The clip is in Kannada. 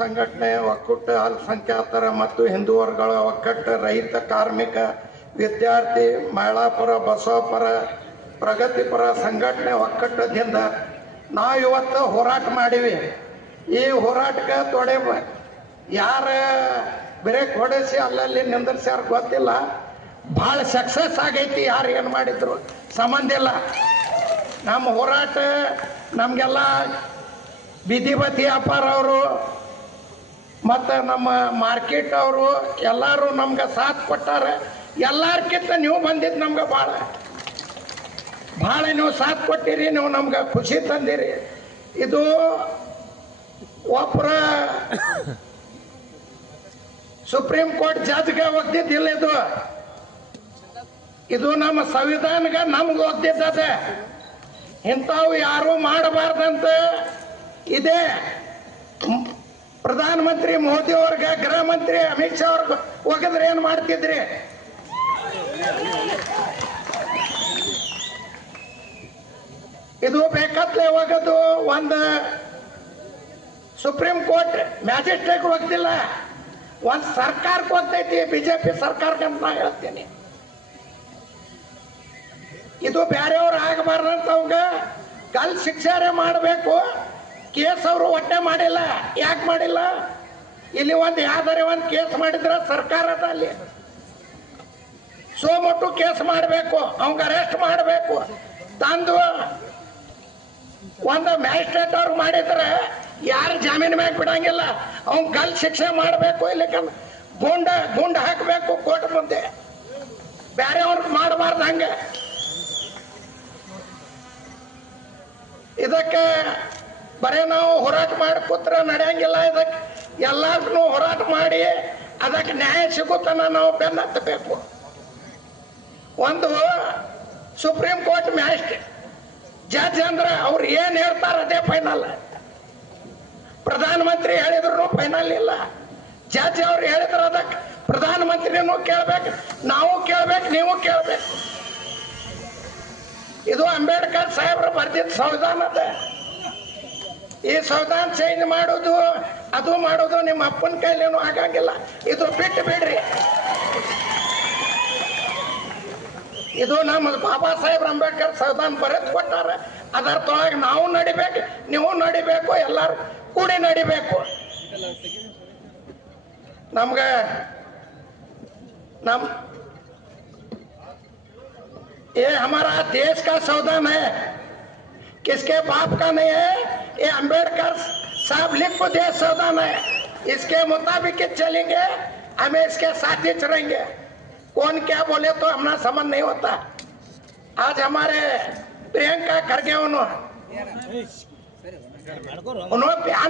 ಸಂಘಟನೆ ಒಕ್ಕೂಟ ಅಲ್ಪಸಂಖ್ಯಾತರ ಮತ್ತು ಹಿಂದೂ ವರ್ಗಗಳ ಒಕ್ಕೂಟ ರೈತ ಕಾರ್ಮಿಕ ವಿದ್ಯಾರ್ಥಿ ಮಹಿಳಾ ಪರ ಬಸವಪರ ಪ್ರಗತಿಪರ ಸಂಘಟನೆ ಒಕ್ಕೂಟದಿಂದ ನಾವು ಇವತ್ತು ಹೋರಾಟ ಮಾಡಿವಿ. ಈ ಹೋರಾಟಕ್ಕೆ ತೊಡೆ ಯಾರ ಬೇರೆ ಕೊಡಿಸಿ ಅಲ್ಲಲ್ಲಿ ನಿಂದಿರ್ಸ್ಯಾರ ಗೊತ್ತಿಲ್ಲ, ಭಾಳ ಸಕ್ಸಸ್ ಆಗೈತಿ. ಯಾರು ಏನು ಮಾಡಿದ್ರು ಸಂಬಂಧ ಇಲ್ಲ. ನಮ್ಮ ಹೋರಾಟ ನಮಗೆಲ್ಲ ಬೀದಿಬದಿ ವ್ಯಾಪಾರ ಅವರು ಮತ್ತು ನಮ್ಮ ಮಾರ್ಕೆಟ್ ಅವರು ಎಲ್ಲರೂ ನಮ್ಗೆ ಸಾಥ್ ಕೊಟ್ಟಾರೆ. ಎಲ್ಲರ್ಕಿಂತ ನೀವು ಬಂದಿದ್ದು ನಮ್ಗೆ ಭಾಳ ನೀವು ಸಾಥ್ ಕೊಟ್ಟಿರಿ, ನೀವು ನಮ್ಗೆ ಖುಷಿ ತಂದಿರಿ. ಇದು ಒಬ್ಬರ ಸುಪ್ರೀಂ ಕೋರ್ಟ್ ಜಡ್ಜ್ಗೆ ಒಗ್ದಿದ್ದಿಲ್ಲ, ಇದು ನಮ್ಮ ಸಂವಿಧಾನಕ್ಕೆ ನಮ್ಗೆ ಒಗ್ದಿದ್ದದೆ. ಇಂಥವು ಯಾರು ಮಾಡಬಾರ್ದಂತ ಇದೆ. ಪ್ರಧಾನಮಂತ್ರಿ ಮೋದಿ ಅವ್ರಿಗೆ ಗೃಹ ಮಂತ್ರಿ ಅಮಿತ್ ಶಾ ಅವ್ರಿಗೆ ಹೋಗಿದ್ರೆ ಏನು ಮಾಡ್ತಿದ್ರಿ? ಇದು ಬೇಕತ್ಲೆ ಹೋಗೋದು ಒಂದು ಸುಪ್ರೀಂ ಕೋರ್ಟ್ ಮ್ಯಾಜಿಸ್ಟ್ರೇಟ್ ಹೋಗ್ತಿಲ್ಲ, ಒಂದು ಸರ್ಕಾರಕ್ಕೆ ಹೋಗ್ತೈತಿ, ಬಿಜೆಪಿ ಸರ್ಕಾರಕ್ಕೆ ಅಂತ ನಾ ಹೇಳ್ತೀನಿ. ಇದು ಬೇರೆಯವ್ರು ಆಗಬಾರ್ದಂತ ಅವಾಗ ಕಲ್ ಶಿಕ್ಷೆ ಮಾಡಬೇಕು. ಕೇಸ್ ಅವರು ಒಟ್ಟೆ ಮಾಡಿಲ್ಲ. ಯಾಕೆ ಮಾಡಿಲ್ಲ? ಇಲ್ಲಿ ಒಂದು ಯಾವ್ದಾರೆ ಒಂದು ಕೇಸ್ ಮಾಡಿದ್ರೆ ಸರ್ಕಾರದ ಅಲ್ಲಿ ಸೋಮಟ್ಟು ಕೇಸ್ ಮಾಡಬೇಕು, ಅವಂಗ ಅರೆಸ್ಟ್ ಮಾಡಬೇಕು. ತಂದು ಒಂದು ಮ್ಯಾಜಿಸ್ಟ್ರೇಟ್ ಅವ್ರಿಗೆ ಮಾಡಿದ್ರೆ ಯಾರು ಜಾಮೀನು ಮ್ಯಾಗ ಬಿಡಂಗಿಲ್ಲ. ಅವ್ನ ಗಲ್ ಶಿಕ್ಷೆ ಮಾಡಬೇಕು, ಇಲ್ಲಕಂದ್ರೆ ಗುಂಡ ಹಾಕಬೇಕು ಕೋರ್ಟ್ ಮುಂದೆ. ಬೇರೆಯವ್ರಿಗೆ ಮಾಡಬಾರ್ದು ಹಂಗೆ. ಇದಕ್ಕೆ ಬರೀ ನಾವು ಹೋರಾಟ ಮಾಡಿ ಕೂತ್ರೆ ನಡೆಯಂಗಿಲ್ಲ. ಇದಕ್ಕೆ ಎಲ್ಲಾರ್ಗೂ ಹೋರಾಟ ಮಾಡಿ ಅದಕ್ಕೆ ನ್ಯಾಯ ಸಿಗುತ್ತಾನ ನಾವು ಬೆನ್ನ ಹತ್ತಬೇಕು. ಒಂದು ಸುಪ್ರೀಂ ಕೋರ್ಟ್ ಮ್ಯಾಜಿಸ್ಟ್ರೇಟ್ ಜಡ್ಜ್ ಅಂದ್ರೆ ಅವ್ರು ಏನು ಹೇಳ್ತಾರೆ ಅದೇ ಫೈನಲ್. ಪ್ರಧಾನಮಂತ್ರಿ ಹೇಳಿದ್ರು ಫೈನಲ್ ಇಲ್ಲ. ಜಡ್ಜ್ ಅವ್ರು ಹೇಳಿದ್ರು ಅದಕ್ಕೆ ಪ್ರಧಾನಮಂತ್ರಿನೂ ಕೇಳ್ಬೇಕು, ನಾವು ಕೇಳ್ಬೇಕು, ನೀವು ಕೇಳ್ಬೇಕು. ಇದು ಅಂಬೇಡ್ಕರ್ ಸಾಹೇಬ್ರು ಬರ್ದಿದ್ದ ಸಂವಿಧಾನ ಅದ. ಈ ಸಂವಿಧಾನ ಚೇಂಜ್ ಮಾಡೋದು ಅದು ಮಾಡೋದು ನಿಮ್ಮ ಅಪ್ಪನ ಕೈಲೇನು ಆಗಂಗಿಲ್ಲ. ಇದು ಬಿಟ್ಟು ಬಿಡ್ರಿ. ಇದು ನಮ್ಮ ಬಾಬಾ ಸಾಹೇಬ್ ಅಂಬೇಡ್ಕರ್ ಸಂವಿಧಾನ ಬರೆದು ಕೊಟ್ಟಾರ. ಅದರೊಳಗೆ ನಾವು ನಡಿಬೇಕು, ನೀವು ನಡಿಬೇಕು, ಎಲ್ಲರೂ ಕೂಡಿ ನಡಿಬೇಕು. ನಮ್ಗೆ ये हमारा देश का संविधान है, किसके बाप का नहीं है. ये अंबेडकर साहब लिख को दिया संविधान है. इसके मुताबिक चलेंगे, हमें इसके साथ ही चलेंगे. कौन क्या बोले तो हमारा समझ नहीं होता. आज हमारे प्रियंका खड़गे उन्होंने बयान